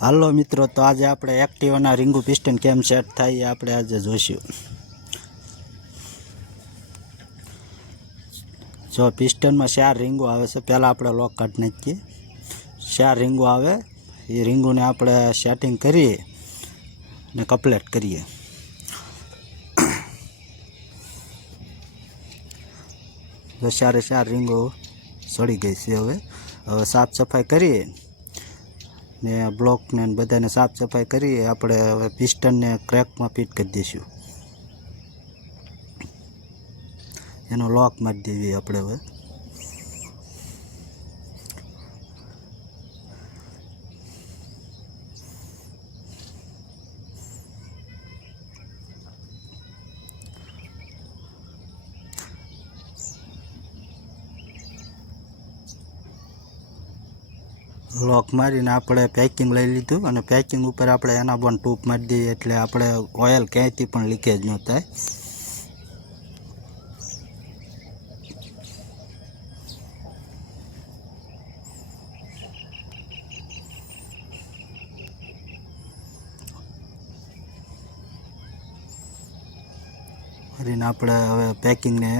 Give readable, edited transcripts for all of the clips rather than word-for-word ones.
હાલો મિત્રો, તો આજે આપણે એક્ટિવાના રીંગુ પિસ્ટન કેમ સેટ થાય એ આપણે આજે જોઈશું. જો પિસ્ટનમાં 4 રીંગો આવે છે. પહેલાં આપણે લોક કાઢી નાખીએ. 4 રીંગો આવે, એ રીંગોને આપણે સેટિંગ કરીએ ને કમ્પ્લીટ કરીએ. જો 4 રીંગો સડી ગઈ છે. હવે સાફ સફાઈ કરીએ ને બ્લોકને બધાને સાફ સફાઈ કરીએ. આપણે હવે પિસ્ટનને ક્રેકમાં ફિટ કરી દઈશું. એનો લોક મારી દેવી આપણે હવે. લોક મારીને આપણે પેકિંગ લઈ લીધું અને પેકિંગ ઉપર આપણે એના પણ ટૂપ મારી દઈએ, એટલે આપણે ઓઇલ ક્યાંયથી પણ લીકેજ ન થાય. કરીને આપણે હવે પેકિંગને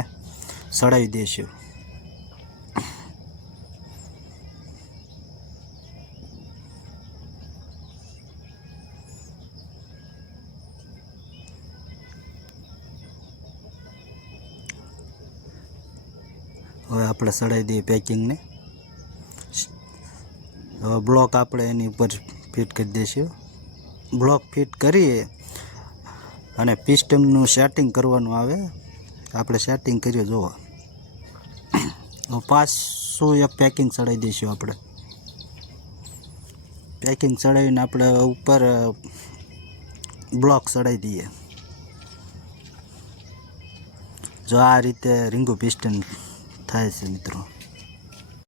સડાવી દઈશું. હવે આપણે સડાવી દઈએ પેકિંગને. હવે બ્લોક આપણે એની ઉપર ફિટ કરી દઈશું. બ્લોક ફિટ કરીએ અને પિસ્ટનનું સેટિંગ કરવાનું આવે. આપણે સેટિંગ કરીએ. જુઓ, પાછું એક પેકિંગ ચડાવી દઈશું. આપણે પેકિંગ ચડાવીને આપણે ઉપર બ્લોક ચડાવી દઈએ. જો આ રીતે રીંગુ પિસ્ટન થાય છે મિત્રો.